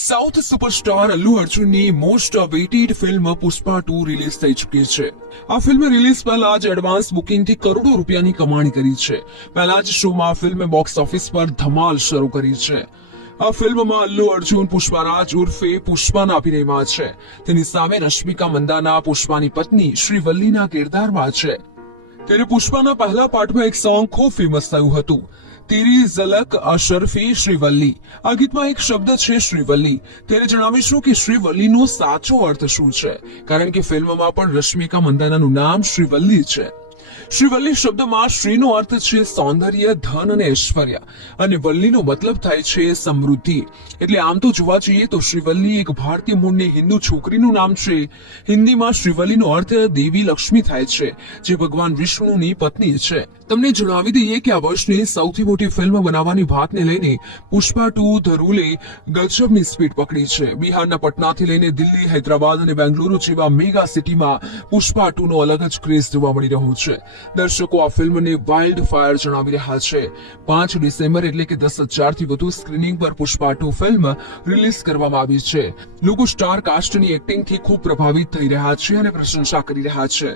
South superstar Allu અર્જુનની most awaited film Pushpa 2 release થઈ ચૂકી છે. આ ફિલ્મ રિલીઝ પહેલા જ એડવાન્સ બુકિંગથી કરોડો રૂપિયાની કમાણી કરી છે. પહેલા જ શોમાં ફિલ્મે બોક્સ ઓફિસ પર ધમાલ શરૂ કરી છે. આ ફિલ્મમાં અલ્લુ અર્જુન પુષ્પારાજ ઉર્ફે પુષ્પાના અભિનયમાં છે. તેની સામે રશ્મિકા મંદાના પુષ્પાની પત્ની શ્રીવલ્લીના કિરદારમાં છે. ત્યારે પુષ્પાના પહેલા પાર્ટમાં એક સોંગ ખૂબ ફેમસ થયું હતું, તેરી ઝલક અશરફી શ્રીવલ્લી. આ ગીતમાં એક શબ્દ છે શ્રીવલ્લી. ત્યારે જણાવીશું કે શ્રીવલ્લીનો સાચો અર્થ શું છે, કારણ કે ફિલ્મમાં પણ રશ્મિકા મંદાનાનું નામ શ્રીવલ્લી છે. શ્રીવલ્લી શબ્દમાં શ્રીનો અર્થ છે સૌંદર્ય, ધન અને ઐશ્વર્ય, અને વલ્લીનો મતલબ થાય છે સમૃદ્ધિ. એટલે આમ તો જોવા જઈએ તો શ્રીવલ્લી એક ભારતીય મૂળની હિન્દુ છોકરીનું નામ છે. હિન્દીમાં શ્રીવલ્લીનો અર્થ દેવી લક્ષ્મી થાય છે, જે ભગવાન વિષ્ણુની પત્ની છે. તમને જણાવી દઈએ કે આ વર્ષની સૌથી મોટી ફિલ્મ બનાવવાની વાતને લઈને પુષ્પા 2 ધ રૂલે ગજબની સ્પીડ પકડી છે. બિહારના પટનાથી લઈને દિલ્હી, હૈદરાબાદ અને બેંગલુરુ જેવા મેગા સિટીમાં પુષ્પા 2 નો અલગ જ ક્રેઝ જોવા મળી રહ્યો છે. દર્શકો આ ફિલ્મને વાઇલ્ડ ફાયર જણાવી રહ્યા છે. 5 ડિસેમ્બર એટલે કે 10,000 થી વધુ સ્ક્રીનિંગ પર પુષ્પા 2 ફિલ્મ રિલીઝ કરવામાં આવી છે. લોકો સ્ટાર કાસ્ટની એક્ટિંગથી ખૂબ પ્રભાવિત થઈ રહ્યા છે અને પ્રશંસા કરી રહ્યા છે.